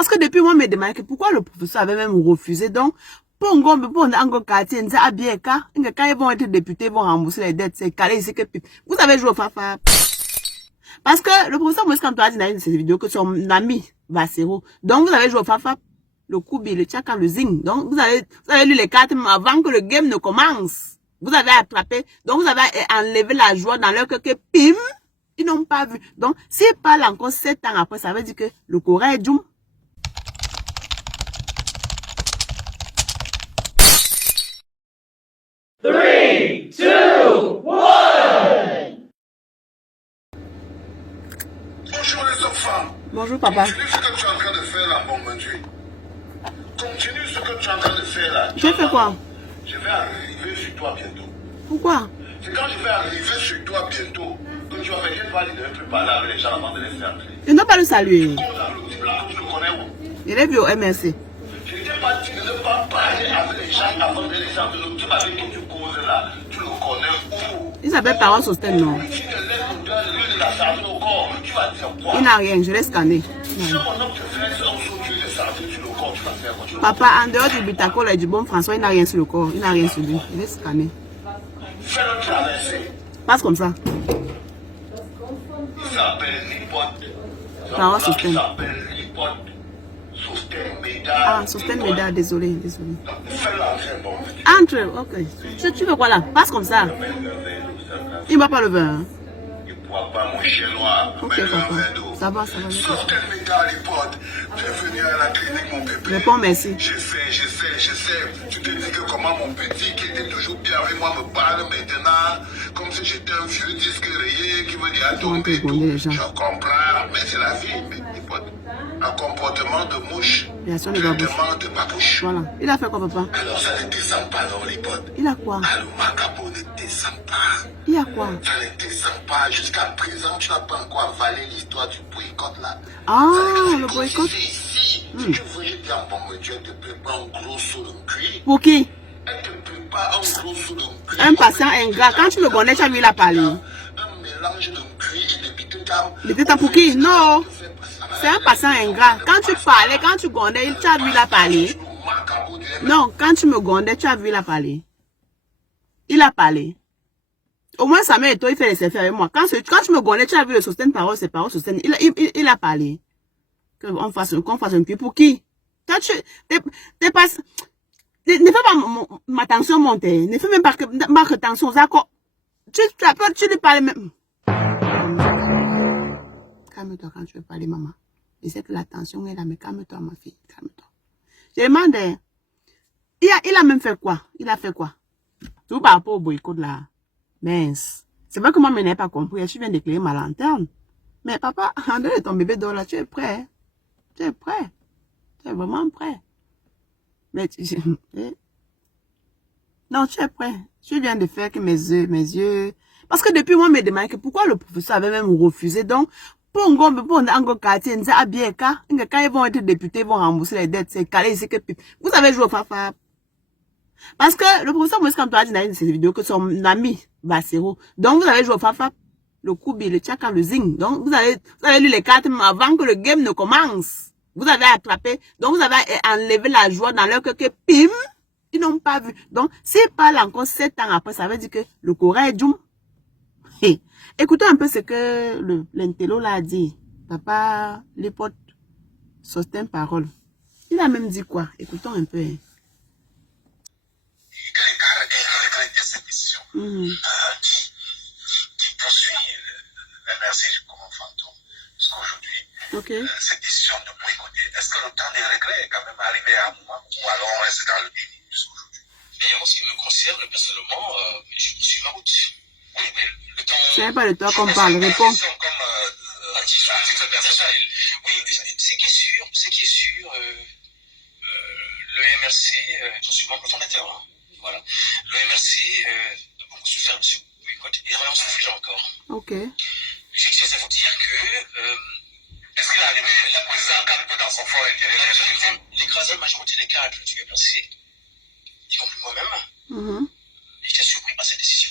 Parce que depuis moi, je me demande pourquoi le professeur avait même refusé. Donc, pour un quartier, quand ils vont être députés, ils vont rembourser les dettes. C'est calé ici que vous avez joué au Fafa. Parce que le professeur Moïse Kanto a dit dans une de ses vidéos que son ami va zéro. Donc, vous avez joué au Fafa, le Koubi, le Tchaka, le Zing. Donc, vous avez lu les cartes avant que le game ne commence. Vous avez attrapé. Donc, vous avez enlevé la joie dans leur cœur que pim, ils n'ont pas vu. Donc, s'ils parlent encore 7 ans après, ça veut dire que le Corée est Djoum. Three, two, one. Bonjour les enfants. Bonjour papa. Continue ce que tu es en train de faire là, mon Dieu. Continue ce que tu es en train de faire là. J'ai fait quoi? Je vais arriver sur toi bientôt. Pourquoi? C'est quand je vais arriver sur toi bientôt que tu vas faire. Je ne vais ne plus parler avec les gens avant de les faire entrer. Je ne dois pas le saluer. Comme dans le type là, tu le connais où? Il est vu au MRC. Je ne t'ai pas dit de ne pas parler avec les gens avant de les faire entrer. Le type avec qui tu causes là, tu le connais où? Il s'appelle Parole Sostène, non? Si tu ne laisses l'odeur de l'huile de la sardine au corps, tu vas dire quoi? Il n'a rien, je l'ai scanné. Si mon homme te fait un saut d'huile de sardine sur le corps, tu vas faire quoi? Papa, en dehors du bitacol et du bon François, il n'a rien sur le corps. Il n'a rien sur lui. Il est scanné. Fais-le traverser. Passe comme ça. Il s'appelle Lipote. Parole Sostène. Il s'appelle Lipote. Sostène Méda. Ah, Sostène Méda, désolé, désolé. Fais-le entrer, bon. Entre, ok. Tu veux quoi là? Passe comme ça. Il ne va pas le vin. Hein? Il ne boit pas mon chien noir. Ok, papa. Ça va, ça va. Sostène Méda, Lipote. Tu es venu à la clinique, mon bébé. Réponds merci. Je sais. Tu te dis que comment mon petit qui était toujours bien avec moi me parle maintenant comme si j'étais un vieux disque rayé qui veut dire à tomber et tout. Je comprends, mais c'est la vie, mes potes. Un comportement de mouche, traitement de babouche. Voilà. Il a fait quoi, papa? Alors ça ne descend pas, non, les potes. Il a quoi? Alors Macabo ne descend pas. Il a quoi? Ça ne descend pas. Jusqu'à présent, tu n'as pas encore avalé l'histoire du boycott là. Ah, le boycott. Ici, si tu veux jeter un bon Dieu, te prépare un gros saut de cuir. Pour qui? Elle te prépare un gros saut de cuir. Un patient ingrat. Quand tu le connais, tu as vu, il a parlé. Un mélange de cuir et de bitetam. Bitetam pour qui? Non. C'est un patient ingrat. Quand tu parlais, quand tu gondais, tu as vu, il a parlé. Non, quand tu me gondais, tu as vu, il a parlé. Il a parlé. Au moins, sa mère et toi, il fait les affaires avec moi. Quand tu me gondais, tu as vu le Sostène Parole, c'est Parole Sostène. Il a parlé. Qu'on fasse un cul pour qui? Toi, t'es pas... Ne fais pas ma tension monter. Ne fais même pas que tension. Tu lui parles même. Calme-toi quand tu veux parler, maman. Je sais que la tension est là, mais calme-toi, ma fille. Calme-toi. Je demande, il a même fait quoi? Il a fait quoi? Tout par rapport au boycott là. Mince. C'est vrai que moi, je n'ai pas compris. Je viens d'éclairer ma lanterne. Mais papa, en dehors de ton bébé dort là, tu es prêt? Tu es prêt? Tu es vraiment prêt? Mais non, tu es prêt. Tu viens de faire que mes yeux... Parce que depuis moi, je me demande pourquoi le professeur avait même refusé. Donc, pour un quartier, quand ils vont être députés, ils vont rembourser les dettes. C'est calé ici que vous avez joué au Fafa. Parce que le professeur Moïse Kanto a dit dans une de ses vidéos que son ami va zéro. Donc, vous avez joué au Fafa, le Koubi, le Tchaka, le Zing. Donc, vous avez lu les cartes avant que le game ne commence. Vous avez attrapé, donc vous avez enlevé la joie dans leur cœur que pim, ils n'ont pas vu. Donc, s'ils parlent encore 7 ans après, ça veut dire que le Corée est Djoum. Hey, écoutez un peu ce que l'intello l'a dit. Papa, les potes, Sostène Parole. Il a même dit quoi? Écoutons un peu. Hein. Il a regretté cette décision qui poursuit MRC comme un fantôme jusqu'aujourd'hui. Cette décision de boycotter, est-ce que le temps des regrets est quand même arrivé à un moment ou alors on reste dans le déni jusqu'aujourd'hui? Mais en ce qui me concerne, personnellement, je poursuis ma route. Oui, mais le temps... Ce n'est pas de toi qu'on parle, réponds. À titre personnel. Oui, ce qui est sûr, le MRC, j'en suis membre fondateur, hein, voilà. Le MRC a beaucoup souffert de ce boycott et va en souffrir encore. Ok. Je tiens à vous dire que... est-ce qu'il est arrivé à poser un calme dans son fort intérieur? L'écrasante majorité des cadres du MRC, y compris moi-même, j'étais surpris par cette décision.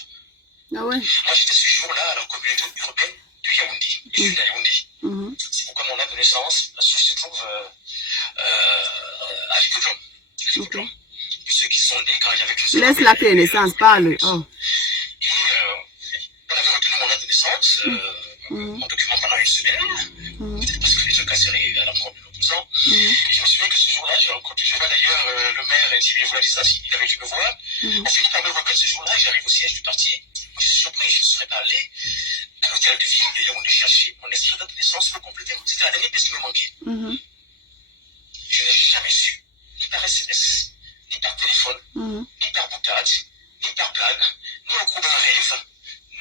Ah ouais. Moi, j'étais ce jour-là à la communauté urbaine de Yaoundé. Je suis à Yaoundé. C'est pourquoi mon âme de naissance se trouve à l'hippodrome. Ok. Ceux qui sont nés quand il y avait plus de... Laisse la connaissance, parle. Oh. Et on avait retenu mon date de naissance, mon document pendant une semaine, parce que les incarcérés à l'encontre de l'opposant. Et je me souviens que ce jour-là, je vois d'ailleurs le maire Thierry Vladislas, il avait dû me voir. On finit par me remettre ce jour-là et j'arrive au siège du parti. Moi, je suis surpris, je ne serais pas allé à l'hôtel de ville et on est cherché mon extrait de date de naissance pour compléter. C'était la dernière pièce qui me manquait. Je n'ai jamais su, ni par SMS, ni par téléphone, ni par boutade, ni par blague, ni au cours d'un rêve,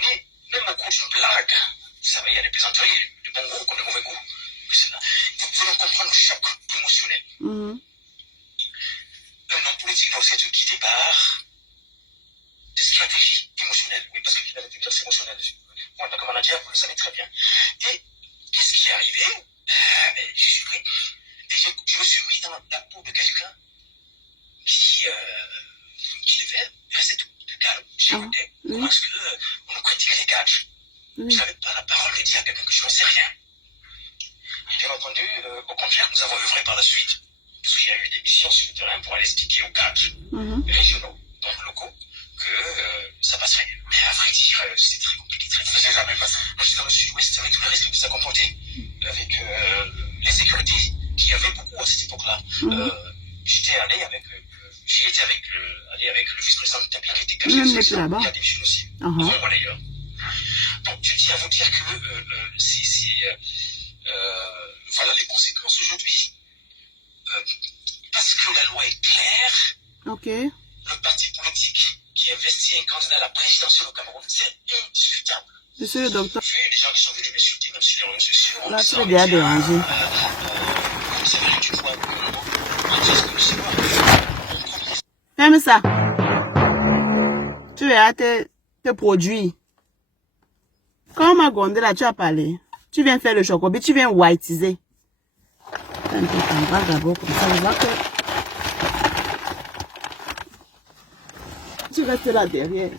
ni même au cours d'une blague. Vous savez, il y a des plaisanteries, du bon goût comme du mauvais goût. Vous pouvez comprendre le choc émotionnel. Un homme politique doit être guidé par des stratégies émotionnelles. Oui, parce qu'il a des déclenches émotionnelles. Moi, en tant que manager, vous le savez très bien. Et qu'est-ce qui est arrivé? Je suis pris. Et je me suis mis dans la peau de quelqu'un qui devait rester tout calme. J'écoutais. Parce qu'on nous critique les cadres. Je n'avais pas la parole de dire à quelqu'un que je ne sais rien. Et bien entendu, au contraire, nous avons œuvré par la suite. Parce qu'il y a eu des missions sur le terrain pour aller expliquer aux cadres régionaux, donc locaux, que ça passerait. Mais à vrai dire, c'était très compliqué, très difficile. Jamais passé. Moi, j'étais dans le sud-ouest avec tous les risques que ça comportait. Avec les sécurités qu'il y avait beaucoup à cette époque-là. J'y étais allé avec le vice-président de Tapia qui était caché. Il a démissionné aussi. Avant moi d'ailleurs. Donc, je tiens à vous dire que voilà les conséquences aujourd'hui. Parce que la loi est claire, le parti politique qui investit un candidat à la présidentielle au Cameroun, c'est indiscutable. Monsieur le docteur. J'ai vu des gens qui sont venus m'insulter, même si les réseaux sociaux. Là, tu es déjà dérangé. Ferme ça. Tu verras tes produits. Quand ma gonde là, tu as parlé. Tu viens faire le chocobi, tu viens whiteiser. Un peu ton bras d'abord, comme ça, on voit que tu restes là derrière.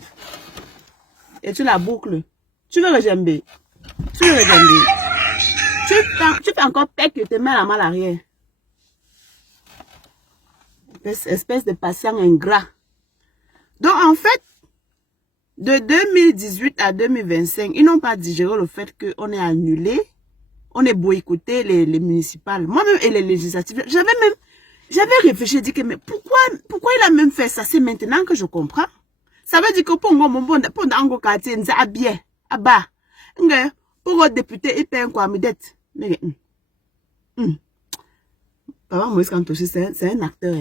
Et tu la boucles. Tu veux rejamber. Tu fais encore pec que tu mets la main à l'arrière. Espèce de patient ingrat. Donc, en fait, de 2018 à 2025, ils n'ont pas digéré le fait qu'on est annulé, on est boycotté les municipales, moi-même et les législatives. J'avais réfléchi, dit que mais pourquoi il a même fait ça? C'est maintenant que je comprends. Ça veut dire que pour un quartier, on a bien, à bas. Pour un député, il paye un quoi, dette. Papa Moïse Kantoshi, c'est un acteur.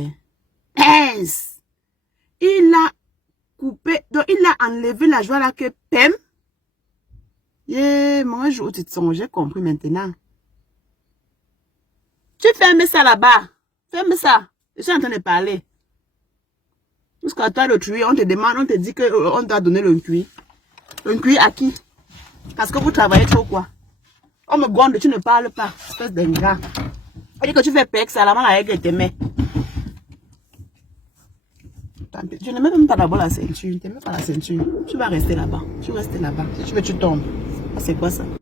Pince! Il a coupé, donc il a enlevé la joie là que Pem. Moi, je te sens, j'ai compris maintenant. Tu fermes ça là-bas. Ferme ça. Je suis en train de parler. Jusqu'à toi, le cuit, on te demande, on te dit qu'on doit donner le cuit. Le cuit à qui? Parce que vous travaillez trop quoi? On me gonde, tu ne parles pas. Espèce d'ingrat. On dit que tu fais pec, ça la main avec tes mains. Tu ne mets même pas d'abord la ceinture. Tu ne mets pas la ceinture. Tu vas rester là-bas. Tu restes là-bas. Si tu veux, tu tombes. C'est quoi ça?